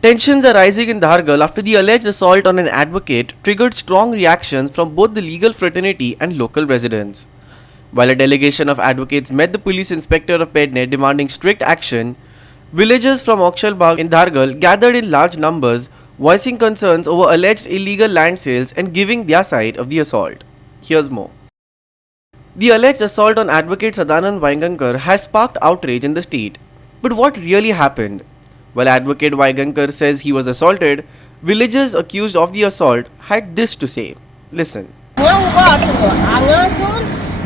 Tensions are rising in Dhargal after the alleged assault on an advocate triggered strong reactions from both the legal fraternity and local residents. While a delegation of advocates met the police inspector of Pedne demanding strict action, villagers from Okshalbagh in Dhargal gathered in large numbers, voicing concerns over alleged illegal land sales and giving their side of the assault. Here's more. The alleged assault on advocate Sadanand Vaigankar has sparked outrage in the state. But what really happened? While advocate Vaigankar says he was assaulted, villagers accused of the assault had this to say. Listen.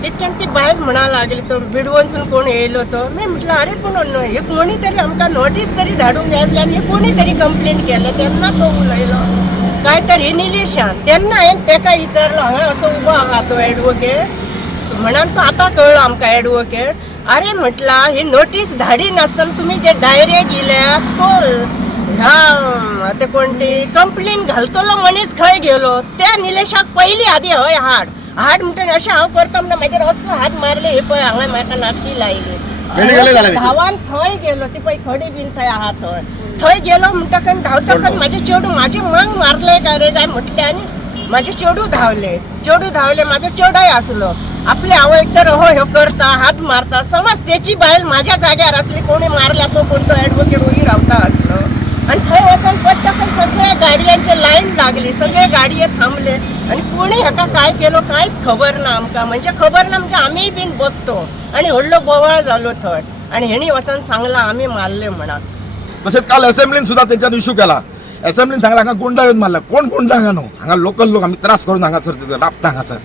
इतक्यान ती बायल म्हणा लागली तो बिडवनसून कोण येयलो तो मी म्हटलं अरे पण हे कोणी तरी आमकां नोटीस तरी धाडूंक जाय आनी हे कोणी तरी कंप्लेंट केलें तेन्ना तो उलयलो काय तर निलेशान तेन्ना हांवें तेका विचारलो हांगा असो उबो आहा तो एडवोकेट म्हणून तो आतां कळ्ळो आमकां एडवोकेट अरे म्हटला ही नोटीस धाडी नासतना तुमी जे डायरेक्ट येयल्या तो ह्या ते कोण ती कंप्लेंट घालतलो मनीस खंय गेलो त्या निलेशाक पयली आदी हय हाड म्हणटा अशें हांव करता म्हणटा म्हाजेर असो हात मारले हे पळय हांगा म्हाका नापशी लायली धांवान थंय गेलो ती पळय खडी बीन थंय आहा थंय गेलो म्हणटकच धांवतकच म्हाजे चेडू म्हाजे मंग मारले काय रे काय म्हटलें आनी म्हाजे चेडू धांवले म्हाजो चेडूय आसलो आपले आवयक तर ह्यो करता हात मारता समज तेची बायल म्हाज्या जाग्यार आसली कोणी मारल्या तो कोण तो एडवोकेट उगी रावता आसलो आणि थंय वचून पडटकच सगळ्या गाडयांचे लायन लागली सगळे गाडये थांबले आणि कोणी हाका काय केलो कांयच खबर ना आमकां म्हणजे खबर ना म्हणजे आमी बीन बघतो आणि व्हडलो बोवाळ जालो थंय आणि हेणी वचून सांगला आमी मारले म्हणा. तशेंच काल असेंब्लीन सुद्दां तेंच्यान इशू केला. असेंब्लीन सांगला हांगा गुंडा येवन मारला. कोण गुंडा हांगा न्हू हांगा लोकल लोक आमी त्रास करून हांगासर राबता हांगासर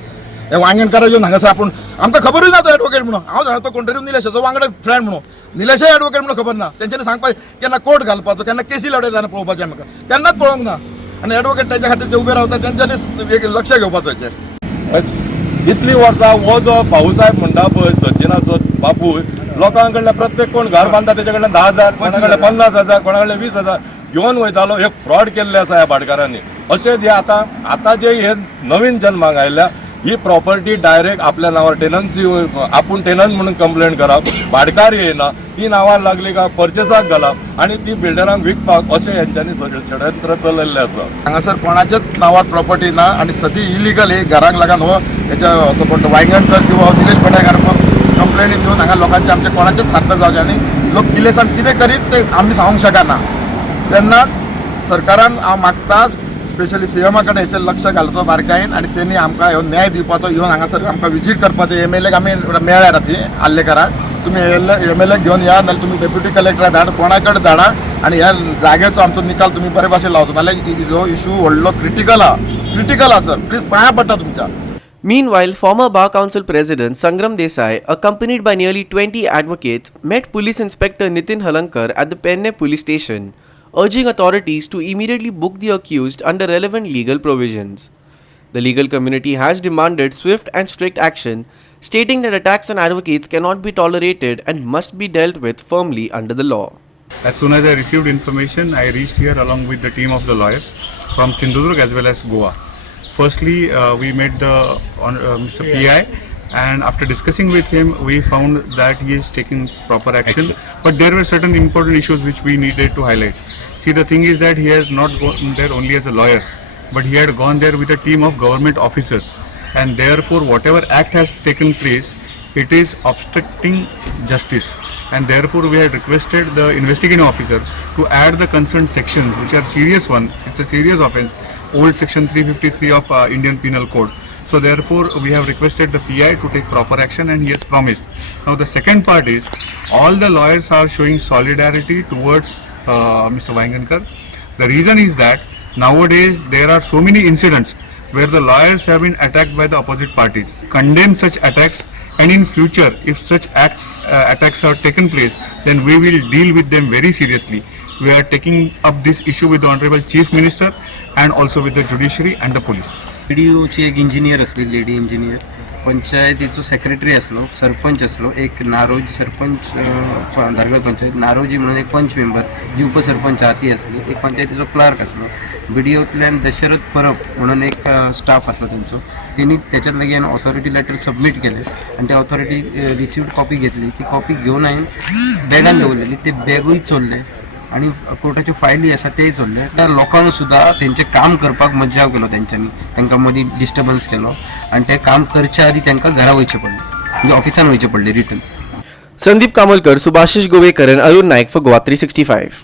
हे वांगणकार येवन हांगासर आपूण आमकां खबरूय ना तो एडवोकेट म्हणून हांव जाणा तो कोण तरी निलेशाचो वांगडा फ्रेंड म्हणून निलेशय एडवोकेट म्हणून खबर ना तेंच्यांनी सांगपाक केन्ना कोर्ट घालपाचो केन्ना केसी लढय जाणा पळोवपाचें म्हाका केन्नाच पळोवंक ना आनी एडवोकेट तेंच्या खातीर जे उबे रावता तेंच्यांनी एक लक्ष घेवपाचो हेचेर. इतली वर्सां हो जो भाऊसाहेब म्हणटा पळय सचिनाचो बापूय लोकां कडल्यान प्रत्येक कोण घर बांदता तेच्या कडल्यान 10,000 कोणा कडल्यान 50,000 कोणा कडल्यान 20,000 घेवन वयतालो एक फ्रॉड केल्ले आसा ह्या भाटकारांनी. अशें जे आतां जे हे नवीन जन्माक आयल्या ही प्रॉपर्टी डायरेक्ट आपल्या नावावर टेनन्सी आपूण टेनन्ट म्हणून कंप्लेंट करप भाटकार येयना ती नांवार लागली काय परचेसाक घालप आणि ती बिल्डरांक विकपाक अशें हेंच्यांनी षडयंत्र चलयल्लें आसा. हांगासर कोणाच्याच नांवार प्रॉपर्टी ना आनी सती इलिगल हे घराक लागून हो हेच्या कोण वांयगणकर किंवा निलेश पेडणेकर कंप्लेनी दिवन हांगा लोकांचे आमचे कोणाचेच सार्थक जावचे आनी लोक किलेसान कितें करीत ते आमी सांगूंक शकना. तेन्ना सरकारान हांव मागता स्पेशली सीएमा कडेन हेचेर लक्ष घालचो बारकायेन आनी तेणी आमकां ह्यो न्याय दिवपाचो येवन हांगासर आमकां विजीट करपाचो एमएलएक आमी मेळ्ळ्या राती आल्लेकाराक तुमी एमएलएक घेवन या नाल्यार तुमी डेप्युटी कलेक्टराक धाड कोणा कडेन धाडा आनी ह्या जागेचो आमचो निकाल तुमी बरे भाशेन लावचो नाल्यार हो इशू व्हडलो क्रिटिकल आहा सर प्लीज पांया पडटा तुमच्या. Meanwhile, former Bar Council President Sangram Desai, accompanied by nearly 20 advocates, met Police Inspector Nitin Halankar at the Penne police station, urging authorities to immediately book the accused under relevant legal provisions. The legal community has demanded swift and strict action, stating that attacks on advocates cannot be tolerated and must be dealt with firmly under the law. As soon as I received information, I reached here along with the team of the lawyers from Sindhudurg as well as Goa. Firstly, we met the Mr. PI, and after discussing with him, we found that he is taking proper action. But there were certain important issues which we needed to highlight. See, the thing is that he has not gone there only as a lawyer, but he had gone there with a team of government officers, and therefore whatever act has taken place, it is obstructing justice. And therefore we had requested the investigating officer to add the concerned sections, which are serious one. It's a serious offence. Old section 353 of Indian Penal Code. So therefore we have requested the PI to take proper action and he has promised. Now the second part is all the lawyers are showing solidarity towards Mr. Vaingankar. The reason is that nowadays there are so many incidents where the lawyers have been attacked by the opposite parties. Condemn such attacks and in future if such attacks are taken place then we will deal with them very seriously. We are taking up this issue with the Honorable Chief Minister and also with the judiciary and the police. PDUची एक engineer असली lady engineer पंचायतीचो secretary असलो सरपंच असलो एक नारोज सरपंच धारगळ पंचायत नारोजी म्हणून एक पंच member जी उपसरपंच हाती असली एक पंचायतीचो क्लार्क असलो BDOतल्यान दशरथ परब म्हणून एक स्टाफ असलो त्यांचो त्यांनी त्याच्यात लागीं ऑथॉरिटी लेटर सबमिट केले आणि त्या ऑथॉरिटी रिसिव्ड कॉपी घेतली ती कॉपी घेऊन हांवें बॅगान दवरलेली ते बॅगूय चोरले आणि कोर्टाच्यो फायली आसा तेय चल्ले त्या लोकांक सुद्दां तेंचें काम करपाक मज्जाव केलो तेंच्यांनी तांकां मदीं डिस्टर्बन्स केलो आणि ते काम करच्या आदी तांकां घरा वयचें पडलें म्हणजे ऑफिसान वयचें पडलें return. Sandeep Kamalkar, Subhashish Govekar and Arun Naik for Goa 365.